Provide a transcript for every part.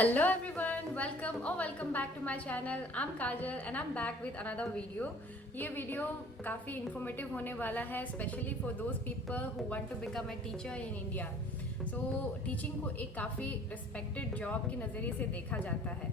Hello everyone, welcome back to my channel. I'm Kajal and I'm back with another video. ये video काफ़ी informative होने वाला है, specially for those people who want to become a teacher in India. So teaching को एक काफ़ी respected job के नज़रिए से देखा जाता है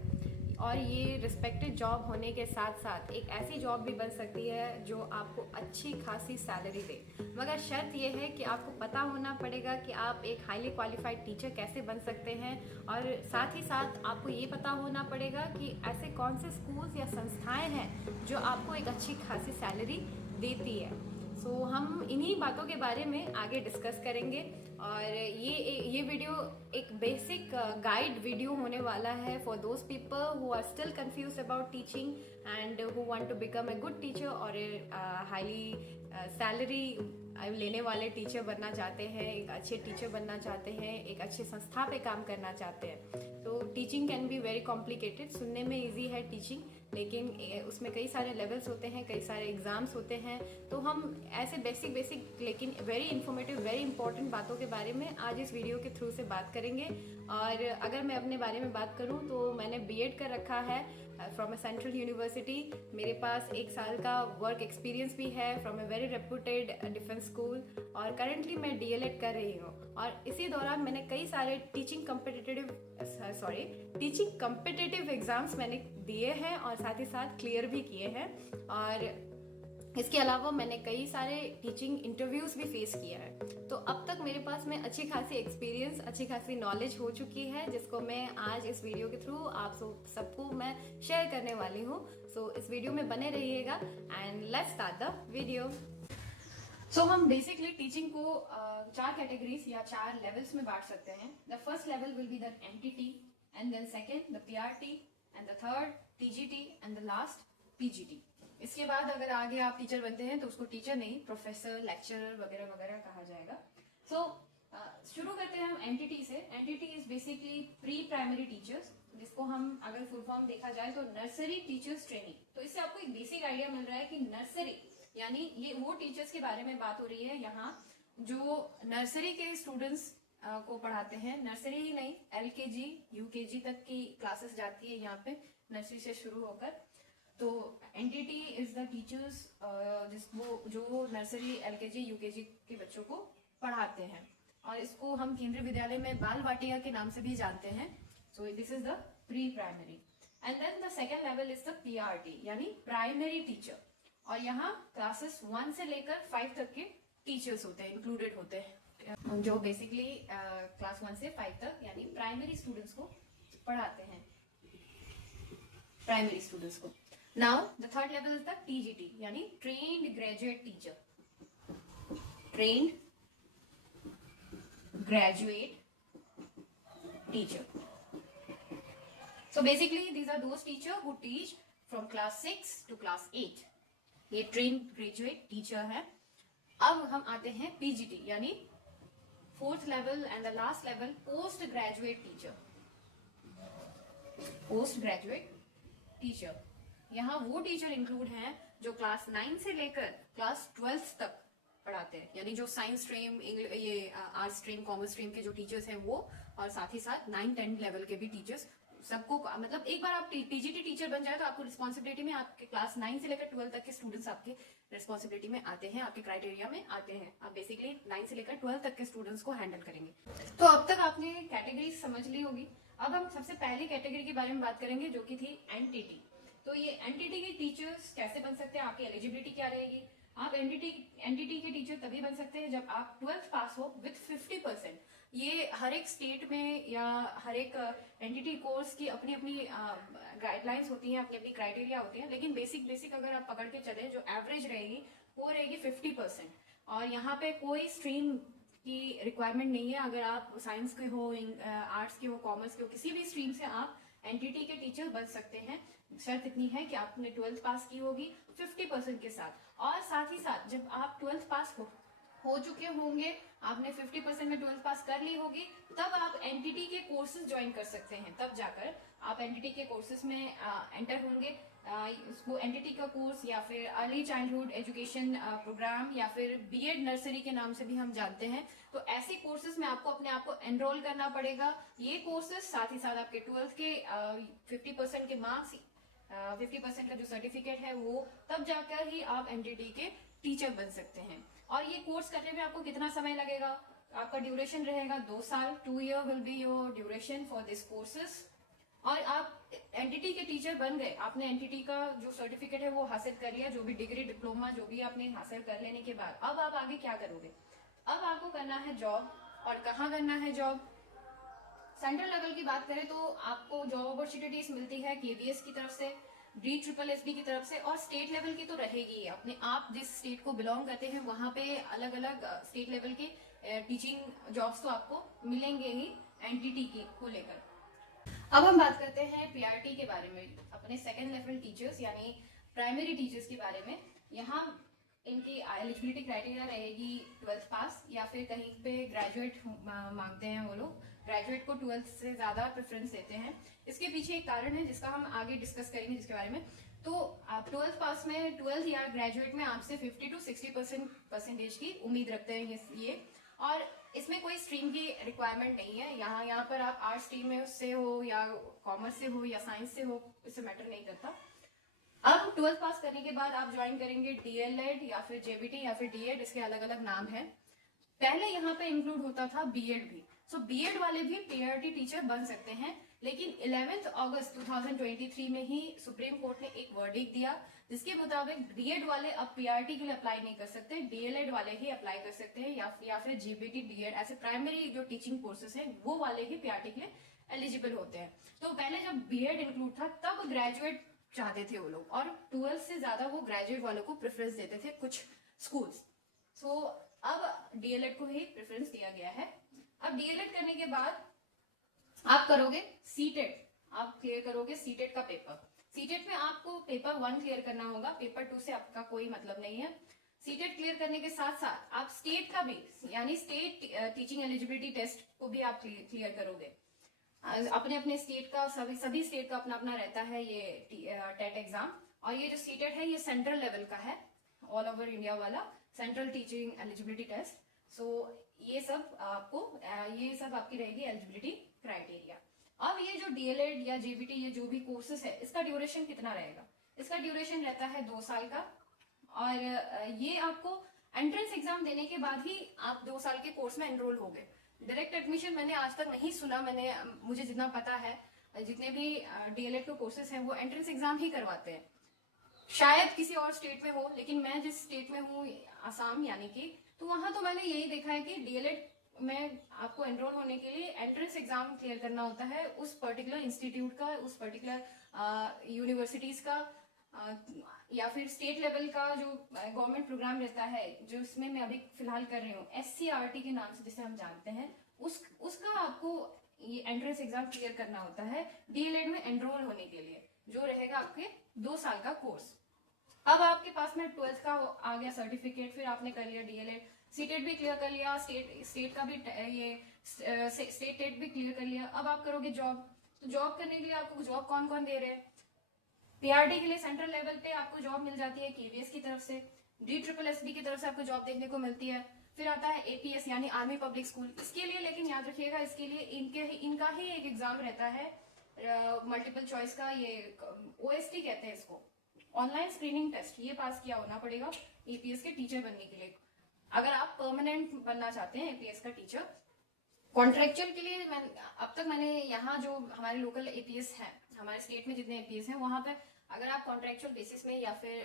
और ये रिस्पेक्टेड जॉब होने के साथ साथ एक ऐसी जॉब भी बन सकती है जो आपको अच्छी खासी सैलरी दे. मगर शर्त यह है कि आपको पता होना पड़ेगा कि आप एक हाईली क्वालिफाइड टीचर कैसे बन सकते हैं और साथ ही साथ आपको ये पता होना पड़ेगा कि ऐसे कौन से स्कूल्स या संस्थाएं हैं जो आपको एक अच्छी खासी सैलरी देती है. सो हम इन्हीं बातों के बारे में आगे डिस्कस करेंगे और ये वीडियो एक बेसिक गाइड वीडियो होने वाला है for those people who are still confuse about teaching and who want to become a good teacher और हाईली सैलरी लेने वाले टीचर बनना चाहते हैं, एक अच्छे टीचर बनना चाहते हैं, एक अच्छे संस्था पे काम करना चाहते हैं. तो teaching can be very complicated. सुनने में इजी है टीचिंग, लेकिन उसमें कई सारे लेवल्स होते हैं, कई सारे एग्जाम्स होते हैं. तो हम ऐसे बेसिक लेकिन वेरी इंफॉर्मेटिव, वेरी इंपॉर्टेंट बातों के बारे में आज इस वीडियो के थ्रू से बात करेंगे. और अगर मैं अपने बारे में बात करूं तो मैंने बीएड कर रखा है फ्रॉम अ सेंट्रल यूनिवर्सिटी. मेरे पास 1 साल का वर्क एक्सपीरियंस भी है from a very reputed defence school और करंटली मैं डीएलएड कर रही हूँ. और इसी दौरान मैंने कई सारे टीचिंग कम्पिटिटिव एग्जाम्स मैंने दिए हैं और साथ ही साथ क्लियर भी किए हैं. और इसके अलावा मैंने कई सारे टीचिंग इंटरव्यूज भी फेस किया है. तो अब तक मेरे पास में अच्छी खासी एक्सपीरियंस, अच्छी खासी नॉलेज हो चुकी है, जिसको मैं आज इस वीडियो के थ्रू आप सबको मैं शेयर करने वाली हूँ. सो इस वीडियो में बने रहिएगा and let's start the video. So हम बेसिकली टीचिंग को 4 कैटेगरीज या 4 लेवल्स में बांट सकते हैं. The first level will be the NTT and then second the PRT and the third TGT and the last PGT. इसके बाद अगर आगे आप टीचर बनते हैं तो उसको टीचर नहीं, प्रोफेसर, लेक्चरर वगैरह वगैरह कहा जाएगा. सो शुरू करते हैं हम एनटीटी से. NTT is basically pre primary teachers, जिसको हम अगर फुल फॉर्म देखा जाए तो नर्सरी टीचर्स ट्रेनिंग. तो इससे आपको एक बेसिक आइडिया मिल रहा है कि नर्सरी यानी ये वो टीचर्स के बारे में बात हो रही है यहाँ जो नर्सरी के स्टूडेंट्स को पढ़ाते हैं. नर्सरी ही नहीं, एलकेजी यूकेजी तक की क्लासेस जाती है यहाँ पे, नर्सरी से शुरू होकर. तो एनटीटी इज द टीचर्स जिसको जो नर्सरी एलकेजी यूकेजी के बच्चों को पढ़ाते हैं और इसको हम केंद्रीय विद्यालय में बाल वाटिका के नाम से भी जानते हैं. So this is the pre primary. And then the second level is the PRT यानी प्राइमरी टीचर. और यहाँ क्लासेस 1 से लेकर 5 तक के टीचर्स होते हैं, इंक्लूडेड होते हैं, जो बेसिकली क्लास 1 से 5 तक यानी प्राइमरी स्टूडेंट्स को पढ़ाते हैं, प्राइमरी स्टूडेंट्स को. Now the third level is the TGT यानी trained graduate teacher. Trained graduate teacher. So basically these are those teachers who teach from class 6 to class 8. ये train graduate teacher है. अब हम आते हैं पीजीटी यानी fourth level and the last level post graduate teacher. Post graduate teacher यहाँ वो teacher include हैं जो क्लास 9 से लेकर क्लास 12 तक पढ़ाते हैं, यानी जो साइंस स्ट्रीम, ये आर्ट्स स्ट्रीम, कॉमर्स स्ट्रीम के जो टीचर्स हैं वो, और साथ ही साथ 9-10 लेवल के भी टीचर्स. सबको मतलब एक बार आप टीजीटी टीचर बन जाए तो आपको रिस्पॉन्सिबिलिटी में आपके क्लास 9 से लेकर 12 तक के स्टूडेंट्स आपके रिस्पॉन्सिबिलिटी में आते हैं, आपके क्राइटेरिया में आते हैं. आप बेसिकली 9 से लेकर 12 तक के स्टूडेंट्स को हैंडल करेंगे. तो अब तक आपने कैटेगरी समझ ली होगी. अब हम सबसे पहली कैटेगरी के बारे में बात करेंगे जो कि थी एनटीटी. तो ये एनटीटी के टीचर्स कैसे बन सकते हैं, आपकी एलिजिबिलिटी क्या रहेगी. आप एनटीटी के टीचर तभी बन सकते हैं जब आप 12th पास हो विथ 50%. ये हर एक स्टेट में या हर एक एनटीटी कोर्स की अपनी अपनी गाइडलाइंस होती हैं, अपनी अपनी क्राइटेरिया होती हैं, लेकिन बेसिक अगर आप पकड़ के चले जो एवरेज रहेगी वो रहेगी 50%. और यहाँ पे कोई स्ट्रीम की रिक्वायरमेंट नहीं है. अगर आप साइंस के हो, आर्ट्स के हो, कॉमर्स के हो, किसी भी स्ट्रीम से आप एनटीटी के टीचर बन सकते हैं. शर्त इतनी है कि आपने 12th पास की होगी 50% के साथ. और साथ ही साथ जब आप 12th पास हो चुके होंगे, आपने 50% में 12th पास कर ली होगी, तब आप एनटीटी के कोर्सेज ज्वाइन कर सकते हैं। तब जाकर आप एनटीटी के कोर्सेज में एंटर होंगे। उसको एनटीटी का कोर्स या फिर अर्ली चाइल्डहुड एजुकेशन प्रोग्राम या फिर बीएड नर्सरी के नाम से भी हम जानते हैं। तो ऐसे कोर्सेज में आपको अपने आप को एनरोल करना पड़ेगा। ये कोर्सेज साथ ही साथ आपके 12th के 50% के मार्क्स, 50% का जो सर्टिफिकेट है वो, तब जाकर ही आप एनटीटी के टीचर बन सकते हैं। और ये कोर्स करने में आपको कितना समय लगेगा? आपका ड्यूरेशन रहेगा 2 साल। 2 year will be your duration for this courses. और आप एनटीटी के टीचर बन गए, आपने एनटीटी का जो सर्टिफिकेट है वो हासिल कर लिया, जो भी डिग्री डिप्लोमा जो भी आपने हासिल कर लेने के बाद अब आप आगे क्या करोगे? अब आपको करना है जॉब। और कहाँ करना है जॉब? सेंट्रल लेवल की बात करें तो आपको जॉब अपॉर्चुनिटीज मिलती है केवीएस की तरफ से, DSSS की तरफ से, और स्टेट लेवल की तो रहेगी। अपने आप जिस स्टेट को बिलोंग करते हैं वहां पे अलग अलग स्टेट लेवल के टीचिंग जॉब्स तो आपको मिलेंगे ही एनटीटी की को लेकर। अब हम बात करते हैं पीआरटी के बारे में, अपने सेकेंड लेवल टीचर्स यानी प्राइमरी टीचर्स के बारे में। यहाँ इनकी एलिजिबिलिटी क्राइटेरिया रहेगी 12th पास या फिर कहीं पे ग्रेजुएट मांगते हैं वो लोग। ग्रेजुएट को 12th से ज्यादा प्रेफरेंस देते हैं। इसके पीछे एक कारण है जिसका हम आगे डिस्कस करेंगे जिसके बारे में। तो आप 12th पास में, 12th या ग्रेजुएट में आपसे 50 to 60% परसेंटेज की उम्मीद रखते हैं ये। और इसमें कोई स्ट्रीम की रिक्वायरमेंट नहीं है। यहाँ पर आप आर्ट्स स्ट्रीम में से हो या कॉमर्स से हो या साइंस से हो, इससे मैटर नहीं करता। अब 12th पास करने के बाद आप ज्वाइन करेंगे डीएलएड या फिर जेबीटी या फिर डीएड, इसके अलग अलग नाम है। पहले यहाँ पे इंक्लूड होता था बीएड भी। सो बीएड वाले भी पीआरटी टीचर बन सकते हैं, लेकिन 11 अगस्त 2023 में ही सुप्रीम कोर्ट ने एक वर्डिक्ट दिया जिसके मुताबिक बीएड वाले अब पीआरटी के लिए अप्लाई नहीं कर सकते, डीएलएड वाले ही अप्लाई कर सकते हैं या फिर जीबीटी डीएड ऐसे प्राइमरी जो टीचिंग कोर्सेज हैं वो वाले ही पीआरटी के लिए एलिजिबल होते हैं। तो पहले जब बीएड इंक्लूड था तब ग्रेजुएट चाहते थे वो लोग, और 12th से ज्यादा वो ग्रेजुएट वालों को प्रेफरेंस देते थे कुछ स्कूल्स। सो अब डीएलएड को ही प्रेफरेंस दिया गया है। अब डीएलएड करने के बाद आप करोगे सीटेट, आप क्लियर करोगे सीटेट का पेपर। सीटेट में आपको पेपर 1 क्लियर करना होगा, पेपर 2 से आपका कोई मतलब नहीं है। सीटेट क्लियर करने के साथ साथ आप स्टेट का भी यानी स्टेट टीचिंग एलिजिबिलिटी टेस्ट को भी आप क्लियर करोगे। अपने अपने स्टेट का, सभी स्टेट का अपना अपना रहता है ये टेट एग्जाम। और ये जो सीटेट है ये सेंट्रल लेवल का है, ऑल ओवर इंडिया वाला सेंट्रल टीचिंग एलिजिबिलिटी टेस्ट। सो ये सब आपकी रहेगी एलिजिबिलिटी क्राइटेरिया। अब ये जो डीएलएड या जेबीटी ये जो भी कोर्सेस है इसका ड्यूरेशन कितना रहेगा? इसका ड्यूरेशन रहता है 2 साल का। और ये आपको एंट्रेंस एग्जाम देने के बाद ही आप 2 साल के कोर्स में एनरोल हो गए। डायरेक्ट एडमिशन मैंने आज तक नहीं सुना। मुझे जितना पता है जितने भी डीएलएड के कोर्सेज हैं वो एंट्रेंस एग्जाम ही करवाते हैं। शायद किसी और स्टेट में हो, लेकिन मैं जिस स्टेट में हूँ आसाम यानी कि, तो वहां तो मैंने यही देखा है कि डीएलएड में आपको एनरोल होने के लिए एंट्रेंस एग्जाम क्लियर करना होता है उस पर्टिकुलर इंस्टीट्यूट का, उस पर्टिकुलर यूनिवर्सिटीज का या फिर स्टेट लेवल का जो गवर्नमेंट प्रोग्राम रहता है, जो इसमें मैं अभी फिलहाल कर रही हूँ SCRT के नाम से जिसे हम जानते हैं, उसका आपको ये एंट्रेंस एग्जाम क्लियर करना होता है डीएलएड में एनरोल होने के लिए, जो रहेगा आपके 2 साल का कोर्स। अब आपके पास में 12th का आ गया सर्टिफिकेट, फिर आपने कर लिया डीएलएड, सीटेट भी क्लियर कर लिया, स्टेट का भी ये स्टेट टेट भी क्लियर कर लिया। अब आप करोगे जॉब। तो जॉब करने के लिए आपको जॉब कौन कौन दे रहे हैं? पीआरटी के लिए सेंट्रल लेवल पे आपको जॉब मिल जाती है केवीएस की तरफ से, DSSS की तरफ से आपको जॉब देखने को मिलती है। फिर आता है APS यानी आर्मी पब्लिक स्कूल। इसके लिए लेकिन याद रखिएगा, इसके लिए इनका ही एक एग्जाम रहता है मल्टीपल चॉइस का, ये OST कहते हैं इसको, ऑनलाइन स्क्रीनिंग टेस्ट। ये पास किया होना पड़ेगा APS के टीचर बनने के लिए, अगर आप परमानेंट बनना चाहते हैं APS का टीचर। कॉन्ट्रेक्चुअल के लिए अब तक मैंने यहाँ जो हमारे लोकल APS हैं, हमारे स्टेट में जितने APS हैं, वहां पे अगर आप कॉन्ट्रेक्चुअल बेसिस में या फिर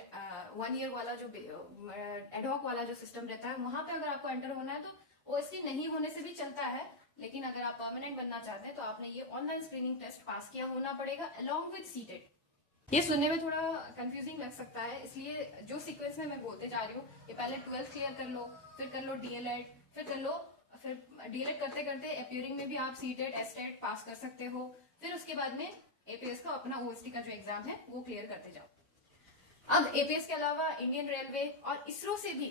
1 ईयर वाला जो एडहॉक वाला जो सिस्टम रहता है वहां पे अगर आपको एंटर होना है तो OST नहीं होने से भी चलता है। लेकिन अगर आप परमानेंट बनना चाहते हैं तो आपने ये ऑनलाइन स्क्रीनिंग टेस्ट पास किया होना पड़ेगा अलॉन्ग विद सीटेट। ये सुनने में थोड़ा कंफ्यूजिंग लग सकता है, इसलिए जो सीक्वेंस में मैं बोलते जा रही हूँ, ये पहले 12th क्लियर कर लो, फिर कर लो डीएलएड, फिर डीएलएड करते करते अपियरिंग में भी आप सीटेट एसटेट पास कर सकते हो। फिर उसके बाद में एपीएस का अपना OST का जो एग्जाम है वो क्लियर करते जाओ। अब एपीएस के अलावा इंडियन रेलवे और इसरो से भी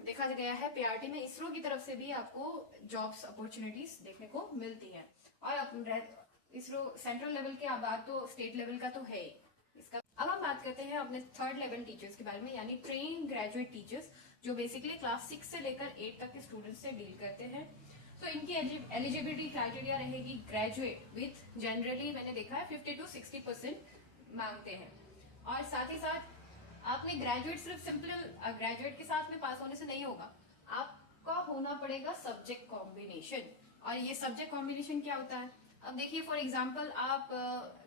देखा गया है पीआरटी में इसरो की तरफ से भी आपको जॉब्स अपॉर्चुनिटीज देखने को मिलती है। और इसरो सेंट्रल लेवल के बाद तो स्टेट लेवल का तो है ही इसका। अब हम बात करते हैं अपने थर्ड लेवल टीचर्स के बारे में, यानी ट्रेन ग्रेजुएट टीचर्स, जो बेसिकली क्लास 6 से लेकर 8 तक के स्टूडेंट्स से डील करते हैं। तो इनकी एलिजिबिलिटी क्राइटेरिया रहेगी ग्रेजुएट विथ, जनरली मैंने देखा है 50 to 60% मांगते हैं। और साथ ही साथ आपने ग्रेजुएट सिर्फ सिंपल ग्रेजुएट के साथ में पास होने से नहीं होगा, आपका होना पड़ेगा सब्जेक्ट कॉम्बिनेशन। और ये सब्जेक्ट कॉम्बिनेशन क्या होता है? अब देखिए फॉर एग्जांपल आप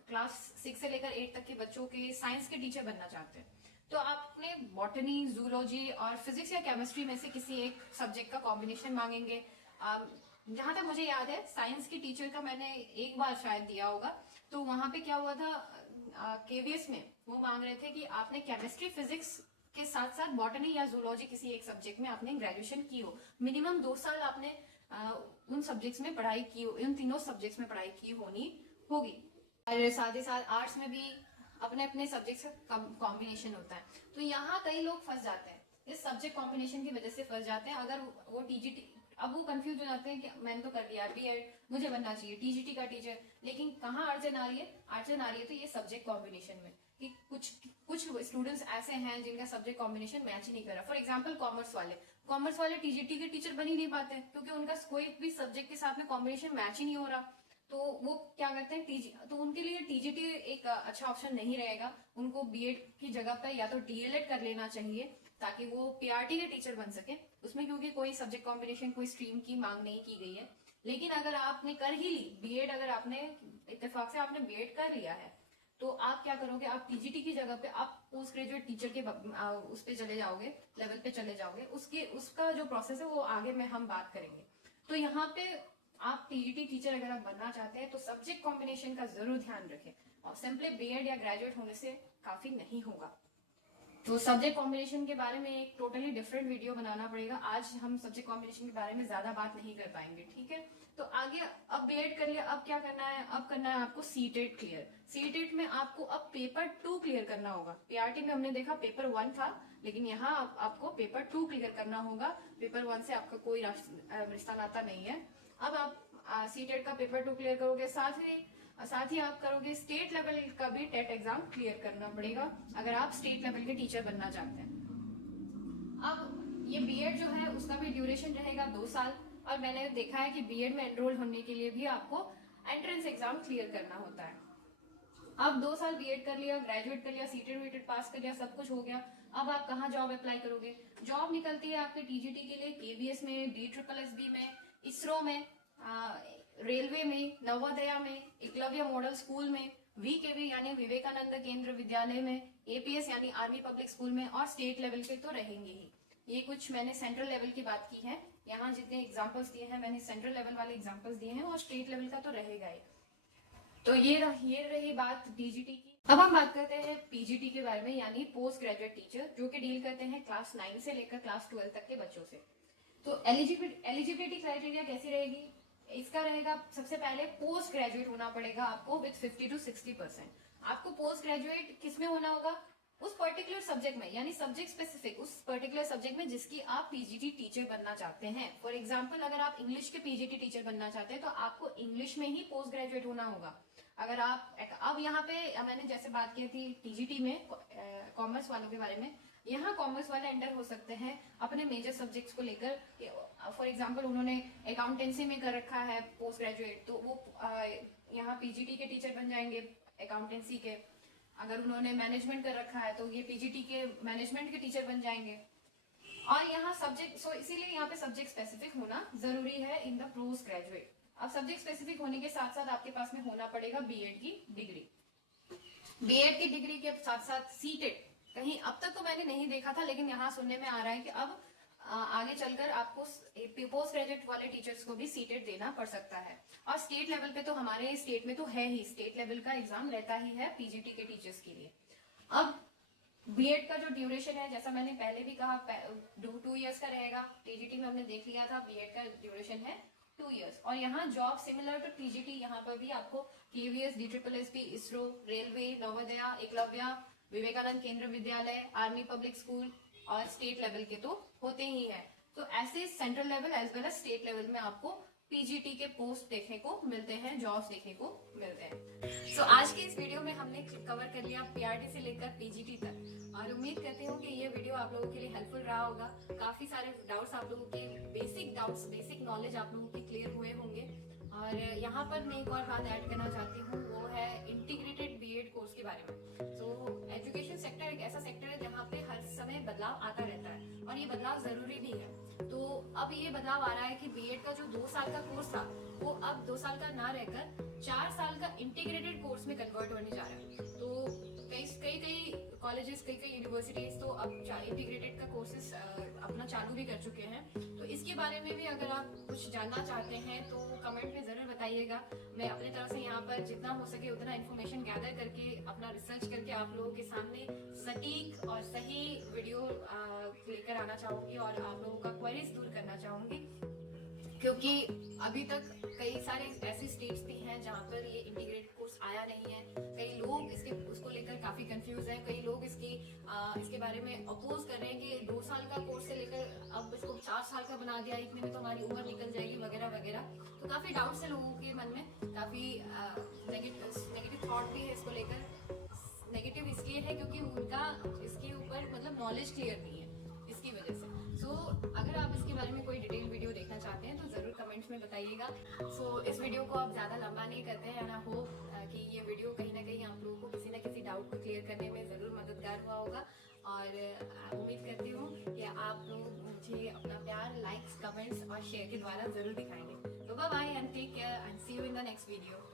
क्लास 6 से लेकर 8 तक के बच्चों के साइंस के टीचर बनना चाहते हैं, तो आपने बॉटनी, जूलॉजी और फिजिक्स या केमिस्ट्री में से किसी एक सब्जेक्ट का कॉम्बिनेशन मांगेंगे। जहां तक मुझे याद है साइंस की टीचर का मैंने एक बार शायद दिया होगा, तो वहां पे क्या हुआ था, केवीएस में वो मांग रहे थे कि आपने केमिस्ट्री, फिजिक्स के साथ साथ बॉटनी या जूलॉजी किसी एक सब्जेक्ट में आपने ग्रेजुएशन की हो, मिनिमम 2 साल आपने उन सब्जेक्ट्स में पढ़ाई की हो, इन तीनों सब्जेक्ट्स में पढ़ाई की होनी होगी। और साथ ही साथ आर्ट्स में भी अपने अपने सब्जेक्ट्स का कॉम्बिनेशन होता है। तो यहाँ कई लोग फंस जाते हैं, इस सब्जेक्ट कॉम्बिनेशन की वजह से फंस जाते हैं। अगर वो टीजीटी, अब वो कंफ्यूज हो जाते हैं कि मैंने तो कर लिया बीएड, मुझे बनना चाहिए टीजीटी का टीचर, लेकिन कहाँ अड़चन आ रही है? अड़चन आ रही है तो ये सब्जेक्ट कॉम्बिनेशन में, कि कुछ स्टूडेंट्स ऐसे हैं जिनका सब्जेक्ट कॉम्बिनेशन मैच ही नहीं कर रहा। फॉर एग्जाम्पल कॉमर्स वाले टीजीटी के टीचर बन ही नहीं पाते क्योंकि उनका कोई भी सब्जेक्ट के साथ में कॉम्बिनेशन मैच ही नहीं हो रहा। तो वो क्या करते हैं, तो उनके लिए टीजीटी एक अच्छा ऑप्शन नहीं रहेगा। उनको बीएड की जगह पर या तो डीएलएड कर लेना चाहिए ताकि वो पीआरटी के टीचर बन सके उसमें, क्योंकि कोई सब्जेक्ट कॉम्बिनेशन, कोई स्ट्रीम की मांग नहीं की गई है। लेकिन अगर आपने कर ही ली बीएड, अगर आपने इत्तेफाक से आपने बीएड कर लिया है, तो आप क्या करोगे, आप टीजीटी की जगह पे आप पोस्ट ग्रेजुएट टीचर के उस पे चले जाओगे, लेवल पे चले जाओगे। उसका जो प्रोसेस है वो आगे में हम बात करेंगे। तो यहाँ पे आप टीजीटी टीचर अगर आप बनना चाहते हैं तो सब्जेक्ट कॉम्बिनेशन का जरूर ध्यान रखें, और सिंपली बीएड या ग्रेजुएट होने से काफी नहीं होगा। तो सब्जेक्ट कॉम्बिनेशन के बारे में एक टोटली डिफरेंट वीडियो बनाना पड़ेगा। आज हम सब्जेक्ट कॉम्बिनेशन के बारे में ज्यादा बात नहीं कर पाएंगे, ठीक है? तो आगे, अब बीएड कर लिया, अब क्या करना है? अब करना है आपको सीटेट क्लियर। सीटेट में आपको अब पेपर 2 क्लियर करना होगा। पीआरटी में हमने देखा पेपर 1 था, लेकिन यहाँ आपको पेपर 2 क्लियर करना होगा। पेपर 1 से आपका कोई रिश्ता नाता नहीं है। अब आप सीटेट का पेपर 2 क्लियर करोगे, साथ ही आप करोगे स्टेट लेवल का भी टेट एग्जाम क्लियर करना पड़ेगा अगर आप स्टेट लेवल के टीचर बनना चाहते हैं। अब ये बीएड जो है उसका भी ड्यूरेशन रहेगा 2 साल, और मैंने देखा है कि बीएड में एनरोल होने के लिए भी आपको एंट्रेंस एग्जाम क्लियर करना होता है। अब 2 साल बीएड कर लिया, ग्रेजुएट कर लिया, सीटेट वीटेट पास कर लिया, सब कुछ हो गया। अब आप कहाँ जॉब अप्लाई करोगे? जॉब निकलती है आपके टीजीटी के लिए केवीएस में, DSSB में, इसरो में, रेलवे में, नवोदया में, एकलव्य मॉडल स्कूल में, वीकेवी यानी विवेकानंद केंद्र विद्यालय में, एपीएस यानी आर्मी पब्लिक स्कूल में, और स्टेट लेवल के तो रहेंगे ही। ये कुछ मैंने सेंट्रल लेवल की बात की है। यहाँ जितने एग्जाम्पल्स दिए हैं मैंने सेंट्रल लेवल वाले एग्जाम्पल्स दिए हैं, और स्टेट लेवल का तो रहेगा ही। तो ये रही बात टीजीटी की। अब हम बात करते हैं पीजीटी के बारे में, यानी पोस्ट ग्रेजुएट टीचर, जो कि डील करते हैं क्लास 9 से लेकर क्लास 12 तक के बच्चों से। तो एलिजिबिलिटी क्राइटेरिया कैसी रहेगी? इसका रहेगा, सबसे पहले पोस्ट ग्रेजुएट होना पड़ेगा आपको विद 50 to 60%। आपको पोस्ट ग्रेजुएट किसमें होना होगा? उस पर्टिकुलर सब्जेक्ट में, यानी सब्जेक्ट स्पेसिफिक, उस पर्टिकुलर सब्जेक्ट में जिसकी आप पीजीटी टीचर बनना चाहते हैं। फॉर एग्जांपल अगर आप इंग्लिश के पीजीटी टीचर बनना चाहते हैं तो आपको इंग्लिश में ही पोस्ट ग्रेजुएट होना होगा। अगर आप, अब यहाँ पे मैंने जैसे बात की थी टीजीटी में कॉमर्स वालों के बारे में, यहाँ कॉमर्स वाले एंटर हो सकते हैं अपने मेजर सब्जेक्ट्स को लेकर। फॉर एग्जांपल उन्होंने अकाउंटेंसी में कर रखा है पोस्ट ग्रेजुएट, तो वो यहाँ पीजीटी के टीचर बन जाएंगे अकाउंटेंसी के। अगर उन्होंने मैनेजमेंट कर रखा है तो ये पीजीटी के मैनेजमेंट के टीचर बन जाएंगे। और यहाँ सब्जेक्ट, इसीलिए यहाँ पे सब्जेक्ट स्पेसिफिक होना जरूरी है इन द पोस्ट ग्रेजुएट। अब सब्जेक्ट स्पेसिफिक होने के साथ साथ आपके पास में होना पड़ेगा बीएड की डिग्री। बीएड की डिग्री के साथ साथ सीटेट, कहीं अब तक तो मैंने नहीं देखा था, लेकिन यहाँ सुनने में आ रहा है कि अब आगे चलकर आपको पोस्ट ग्रेजुएट वाले टीचर्स को भी सीटेट देना पड़ सकता है। और स्टेट लेवल पे तो हमारे स्टेट में तो है ही, स्टेट लेवल का एग्जाम रहता ही है पीजीटी के टीचर्स के लिए। अब बीएड का जो ड्यूरेशन है, जैसा मैंने पहले भी कहा, 2 इयर्स का रहेगा। टीजीटी में हमने देख लिया था बीएड का ड्यूरेशन है 2 इयर्स। और यहाँ जॉब सिमिलर टू टीजीटी, यहाँ पर भी आपको KVS, DSSB, ISRO, railway, Navodaya, Eklavya, Vivekananda Kendra Vidyalaya, army public school, और स्टेट लेवल के तो होते ही हैं। तो ऐसे central level as well as state level में आपको पीजीटी के पोस्ट देखने को मिलते हैं, जॉब्स देखने को मिलते हैं। सो आज के इस वीडियो में हमने कवर कर लिया पीआरटी से लेकर पीजीटी तक, और उम्मीद करती हूँ कि ये वीडियो आप लोगों के लिए हेल्पफुल रहा होगा। काफी सारे डाउट्स आप लोगों के, बेसिक नॉलेज आप लोगों के क्लियर हुए होंगे। और यहाँ पर मैं एक और बात ऐड करना चाहती हूँ, वो है इंटीग्रेटेड बीएड कोर्स के बारे में। तो एजुकेशन सेक्टर एक ऐसा सेक्टर है जहाँ पे हर समय बदलाव आता रहता है, और ये बदलाव जरूरी भी है। तो अब ये बदलाव आ रहा है कि बीएड का जो 2 साल का कोर्स था वो अब 2 साल का ना रहकर 4 साल का इंटीग्रेटेड कोर्स में कन्वर्ट होने जा रहा है। तो कई कॉलेजेस, कई यूनिवर्सिटीज तो अब इंटीग्रेटेड का कोर्सेज अपना चालू भी कर चुके हैं। तो इसके बारे में भी अगर आप कुछ जानना चाहते हैं तो कमेंट में जरूर बताइएगा। मैं अपनी तरफ से यहाँ पर जितना हो सके उतना इन्फॉर्मेशन गैदर करके, अपना रिसर्च करके आप लोगों के सामने सटीक और सही वीडियो लेकर आना चाहूंगी, और आप लोगों का क्वेरीज दूर करना चाहूंगी। क्योंकि अभी तक कई सारे ऐसी स्टेट्स भी हैं जहाँ पर ये इंटीग्रेटेड कोर्स आया नहीं है। कई लोग उसको लेकर काफी कंफ्यूज हैं। कई लोग इसके बारे में अपोज कर रहे हैं कि 2 साल का कोर्स से लेकर अब इसको 4 साल का बना दिया, इतने में तो हमारी उम्र निकल जाएगी वगैरह वगैरह। तो काफी डाउट्स है लोगों के मन में, काफी नेगेटिव थॉट भी है इसको लेकर। नेगेटिव इसलिए है क्योंकि उनका इसके ऊपर मतलब नॉलेज क्लियर नहीं है, इसकी वजह से। सो अगर आप इसके बारे में कोई डिटेल वीडियो देखना चाहते हैं तो जरूर कमेंट्स में बताइएगा। सो इस वीडियो को आप ज़्यादा लंबा नहीं करते हैं, एंड आई होप कि ये वीडियो कहीं ना कहीं आप लोगों को किसी न किसी डाउट को क्लियर करने में ज़रूर मददगार हुआ होगा। और उम्मीद करती हूँ कि आप लोग मुझे अपना प्यार, लाइक्स, कमेंट्स और शेयर के द्वारा ज़रूर दिखाएंगे। तो bye bye and take care and see you in the next video.